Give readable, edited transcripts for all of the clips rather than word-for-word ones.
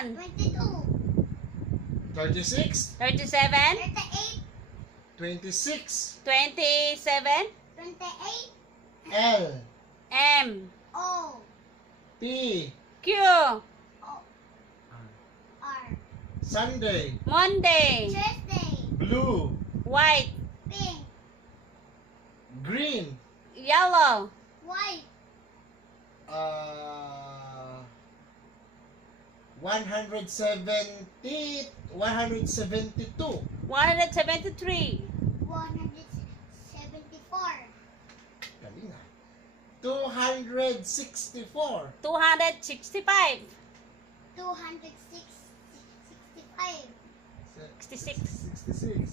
31. 22. 36. 37. 38. 26. 27. 28. L. M. O. P. Q. O. R. Sunday. Monday. Tuesday. Blue. White. Pink. Green. Yellow. White. 170. 172. 173. 174. Galing ah. 264. 265. 265. 66. 66. 66.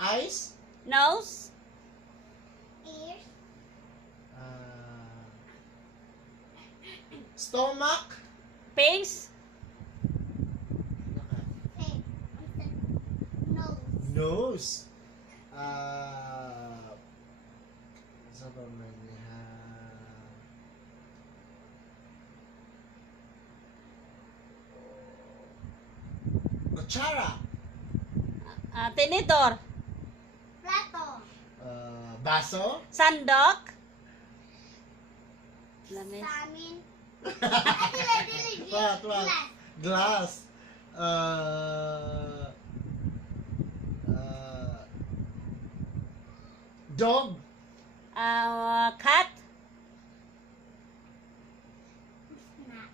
Eyes. Nose. Ears. Stomach. Face. Head. Nose. Nose. Sa ba man niya? Kutsara. Tinidor. Plato. Baso. Sandok. Lamis. Samin. What? Glass. Glass. Dog. Cat. Snack.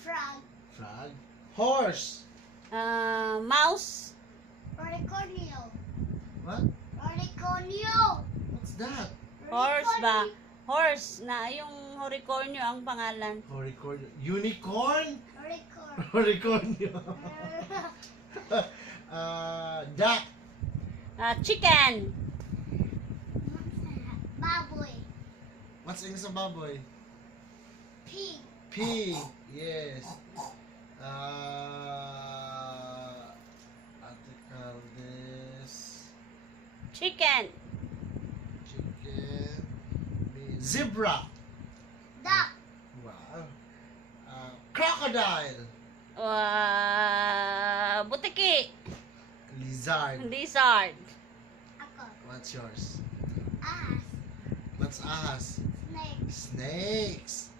Frog. Frog. Horse. Mouse. Oricornio. What? Oricornio. What's that? Horse ba? Horse na yung horicornio ang pangalan. Unicorn? Oricorn. Unicornio. Duck. Chicken. Baboy. What's in sa baboy? Pig. Pig. Yes. What do you call this? Chicken. Chicken. Zebra. Duck. Wow. Crocodile. Butiki. Lizard. Lizard. Ako. What's yours? Ahas. What's ahas? Snake. Snakes.